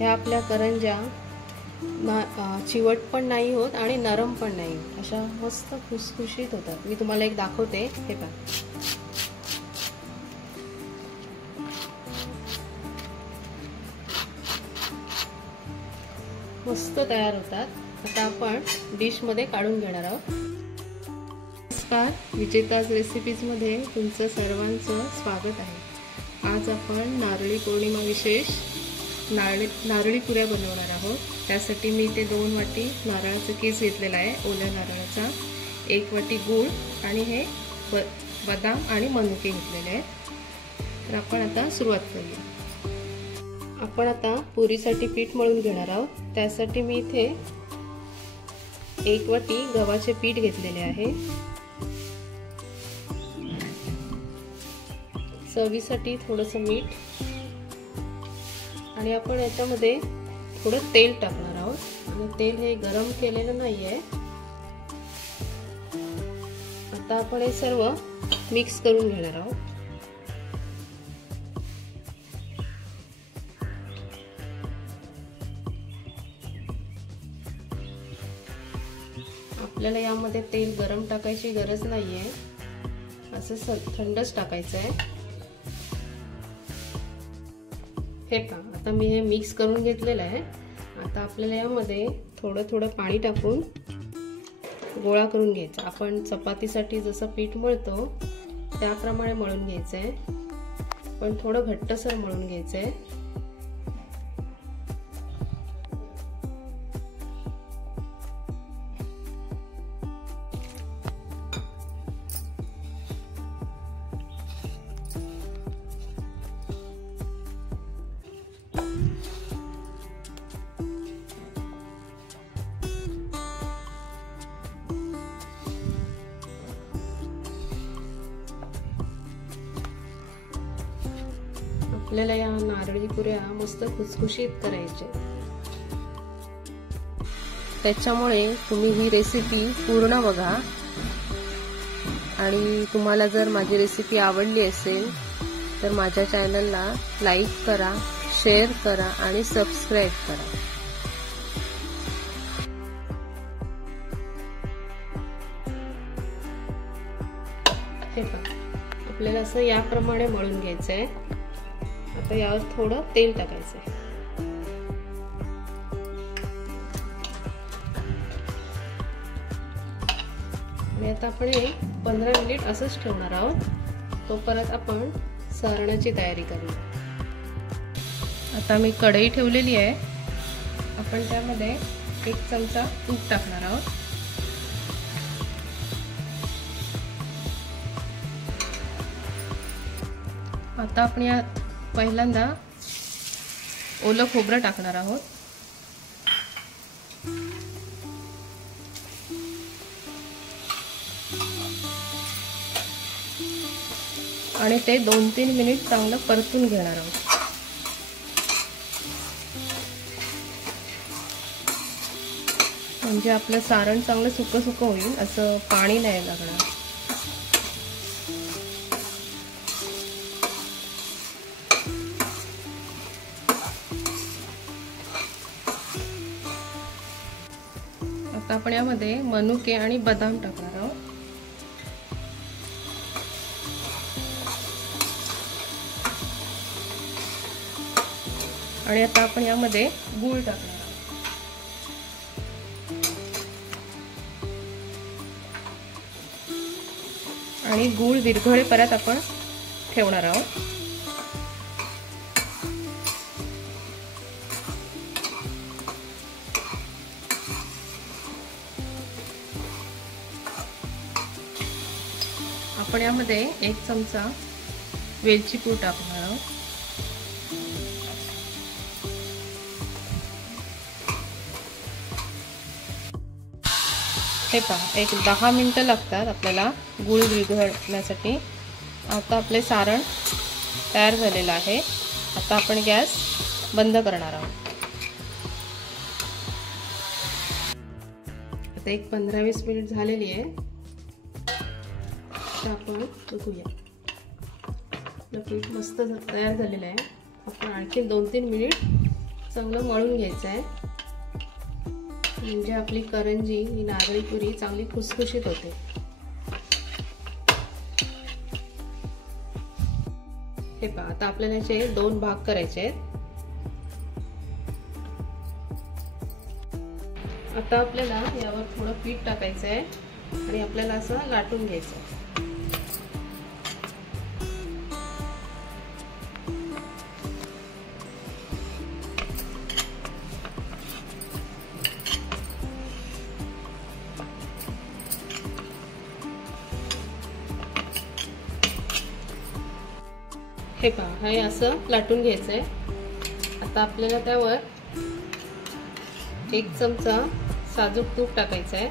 ह्या आपल्या करंज्या चिवट पण नाही होत आणि नरम पण नाही होत, अशा मस्त खुसखुशीत होतात। मी तुम्हाला एक दाखवते, हे पहा। मस्त तयार होतात। आता आपण डिश मध्ये काढून घेणार आहोत। नमस्कार, विजेताज रेसिपीज मध्ये तुमचं सर्वांचं स्वागत आहे। आज आपण नारळी पौर्णिमा विशेष नारळी पुऱ्या बनवणार आहोत। त्यासाठी मी इथे 2 वाटी नारळाचा कीस घेतलेला आहे, ओल्या नारळाचा, 1 वाटी गूळ आणि हे बदाम आणि मनुके घेतलेले आहेत। तर आपण आता सुरुवात करूया। आपण आता पुरीसाठी पीठ मळून घेणार आहोत। त्यासाठी मी इथे 1 वाटी गव्हाचे पीठ घेतलेले आहे। चवीसाठी थोडंसं मीठ आणि आपण याच्यामध्ये थोडं तेल टाकणार आहोत आणि तेल हे गरम केलेलं नाहीये। आता आपण हे सर्व मिक्स करून घेणार आहोत। आपल्याला यामध्ये तेल गरम टाकायची गरज नाहीये, असं थंडच टाकायचं आहे। हे पहा, आता मी हे मिक्स करून घेतलेलं आहे। आता आपल्याला यामध्ये थोडं थोडं पाणी टाकून गोळा करून घ्यायचा। आपण चपातीसाठी जसं पीठ मळतो त्याप्रमाणे मळून घ्यायचं आहे, पण थोडं घट्टसर मळून घ्यायचं आहे। आपल्याला या नारळी पुऱ्या मस्त खुसखुशीत करायचे, त्याच्यामुळे तुम्ही ही रेसिपी पूर्ण बघा। आणि तुम्हाला जर माझी रेसिपी आवडली असेल तर माझ्या चॅनलला लाईक करा, शेअर करा आणि सबस्क्राईब करा। हे पहा, आपल्याला असं याप्रमाणे मळून घ्यायचं आहे। आता यावर थोडं तेल टाकायचं आहे आणि आता आपण हे 15 मिनिट असंच ठेवणार आहोत। तोपर्यंत आपण सारणाची तयारी करूया। आता मी कढई ठेवलेली आहे, आपण त्यामध्ये 1 चमचा तूप टाकणार आहोत। आता आपण या पहिल्यांदा ओलं खोबरं टाकणार आहोत आणि ते 2-3 मिनिट चांगलं परतून घेणार आहोत। म्हणजे आपलं सारण चांगलं सुकं सुकं होईल, असं पाणी नाही लागणार। आता आपण यामध्ये मनुके आणि बदाम टाकणार आहोत। आणि आता आपण यामध्ये गूळ टाकणार आहोत। आणि गूळ विरघळेपर्यंत आपण ठेवणार आहोत। आपण यामध्ये 1 चमचा वेलची पूड टाकणार आहोत। हे पहा, एक 10 मिनिटं लागतात आपल्याला गूळ विरघळण्यासाठी। आता आपले सारण तयार झालेलं आहे। आता आपण गॅस बंद करणार आहोत। आता एक 15-20 मिनिट झालेली आहे। आता आपण बघूया, आपलं पीठ मस्त तयार झालेलं आहे। आपण आणखी 2-3 मिनिट चांगलं मळून घ्यायचं आहे, म्हणजे आपली करंजी ही नारळी पुरी चांगली खुसखुशीत होते। हे पहा, आता आपल्याला याचे 2 भाग करायचे आहेत। आता आपल्याला यावर थोडं पीठ टाकायचं आहे आणि आपल्याला असं लाटून घ्यायचं आहे। हे पहा, हे असं लाटून घ्यायचं आहे। आता आपल्याला त्यावर 1 चमचा साजूक तूप टाकायचं आहे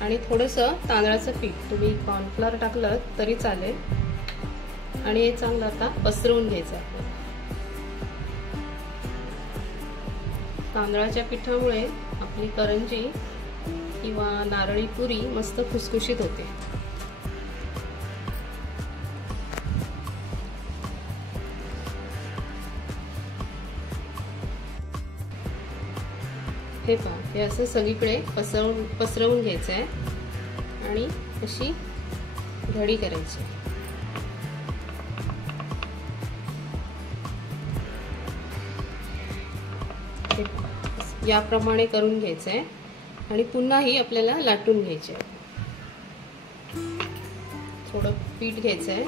आणि थोडंसं तांदळाचं पीठ, तुम्ही कॉर्नफ्लोअर टाकलं तरी चालेल, आणि हे चांगलं आता पसरवून घ्यायचं आहे। तांदळाच्या पिठामुळे आपली करंजी किंवा नारळी पुरी मस्त खुसखुशीत होते। हे पहा, हे असं सगळीकडे पसरवून घ्यायचं आहे आणि अशी घडी करायची। याप्रमाणे करून घ्यायचं आहे आणि पुन्हा ही आपल्याला लाटून घ्यायची आहे। थोडं पीठ घ्यायचं आहे,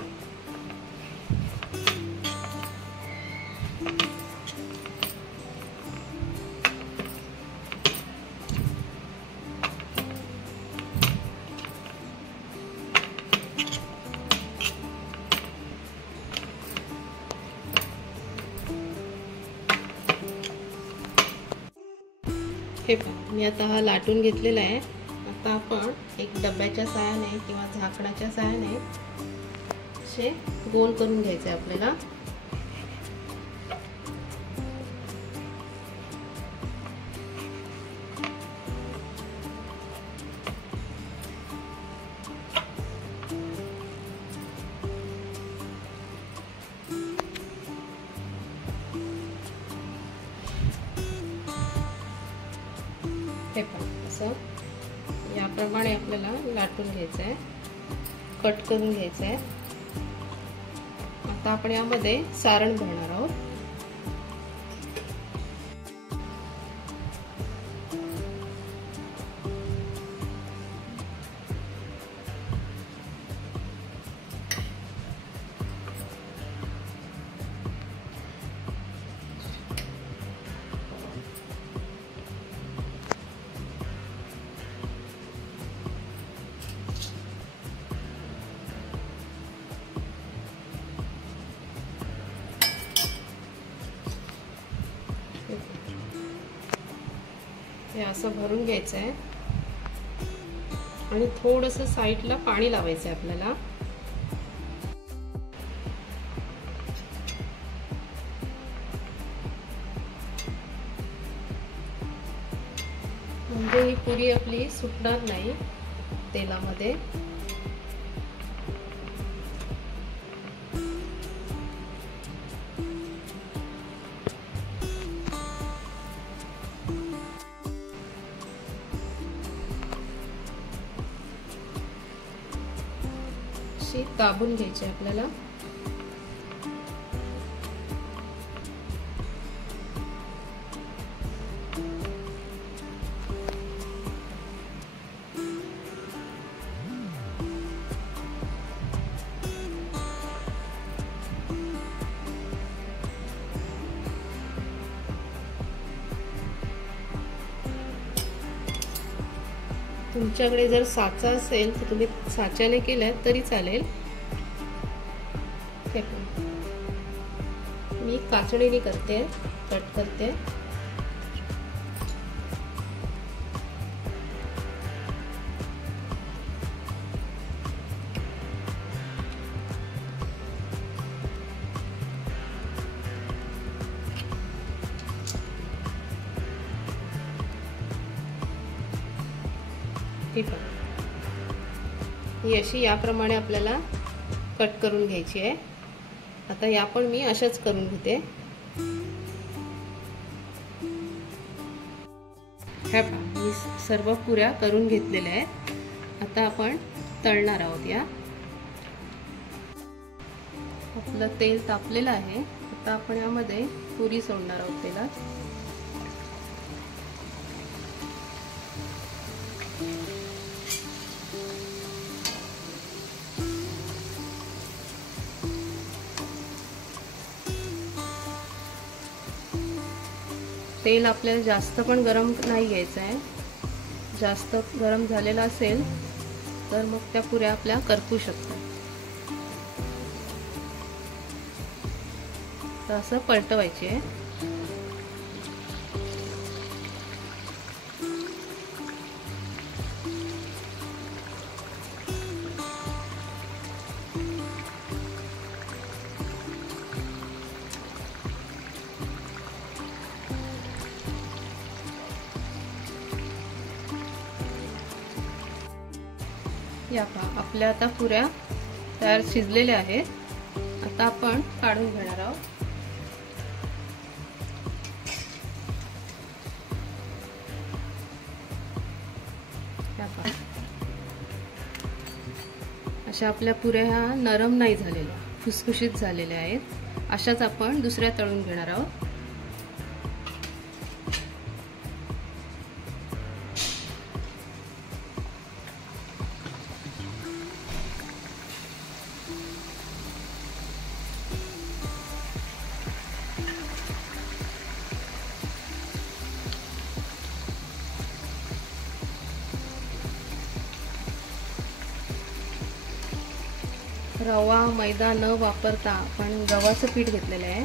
हे पहा, मी आता हा लाटून घेतलेला आहे। आता आपण एक डब्याच्या सहाय्याने किंवा झाकणाच्या सहाय्याने असे गोल करून घ्यायचे आपल्याला। हे पहा, असं याप्रमाणे आपल्याला लाटून घ्यायचं आहे, कट करून घ्यायचं आहे। आता आपण यामध्ये सारण भरणार आहोत। हे असं भरून घ्यायचं आहे आणि थोडंसं साईडला पाणी लावायचं आहे आपल्याला। म्हणजे ही पुरी आपली सुटणार नाही तेलामध्ये। दाबून घ्यायचे आपल्याला। तुमच्याकडे जर साचा असेल तर तुम्ही साच्याने केलं तरी चालेल। मी काचणीने करते, कट करते। ठीक आहे, ही अशी याप्रमाणे आपल्याला कट करून घ्यायची आहे। आता या पण मी अशाच करून घेते। ह्या मी सर्व पुऱ्या करून घेतलेल्या आहेत। आता आपण तळणार आहोत। या आपलं तेल तापलेलं आहे। आता आपण यामध्ये पुरी सोडणार आहोत तेलात। तेल आपल्याला जास्त पण गरम नाही घ्यायचं आहे। जास्त गरम झालेलं असेल तर मग त्या पुऱ्या आपल्या करपू शकतात। तर असं पलटवायचे आहे। या पहा आपल्या आता पुऱ्या तयार शिजलेल्या आहेत। आता आपण काढून घेणार आहोत। या पहा अशा आपल्या पुऱ्या ह्या नरम नाही झालेल्या, खुसखुशीत झालेल्या आहेत। अशाच आपण दुसऱ्या तळून घेणार आहोत। रवा मैदा न वापरता आपण गव्हाचं पीठ घेतलेलं आहे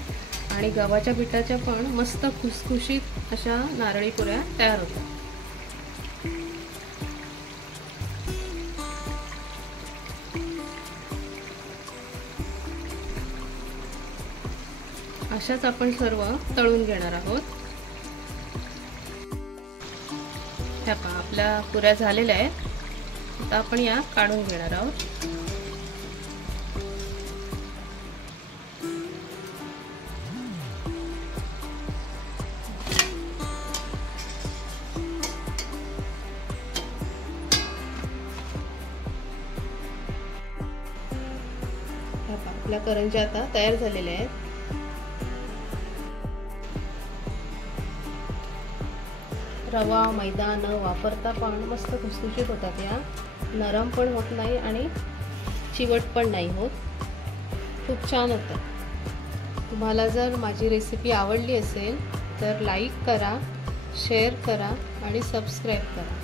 आणि गव्हाच्या पिठाच्या पण मस्त खुसखुशीत अशा नारळी पुऱ्या तयार होतात। अशाच आपण सर्व तळून घेणार आहोत। ह्या पहा आपल्या पुऱ्या झालेल्या आहेत। आता आपण या काढून घेणार आहोत। आपल्या करंज्या आता तयार झालेल्या आहेत। रवा मैदा न वापरता पण मस्त खुसखुशीत होतात। या नरम पण होत नाही आणि चिवट पण नाही होत, खूप छान होतं। तुम्हाला जर माझी रेसिपी आवडली असेल तर लाईक करा, शेअर करा आणि सबस्क्राईब करा।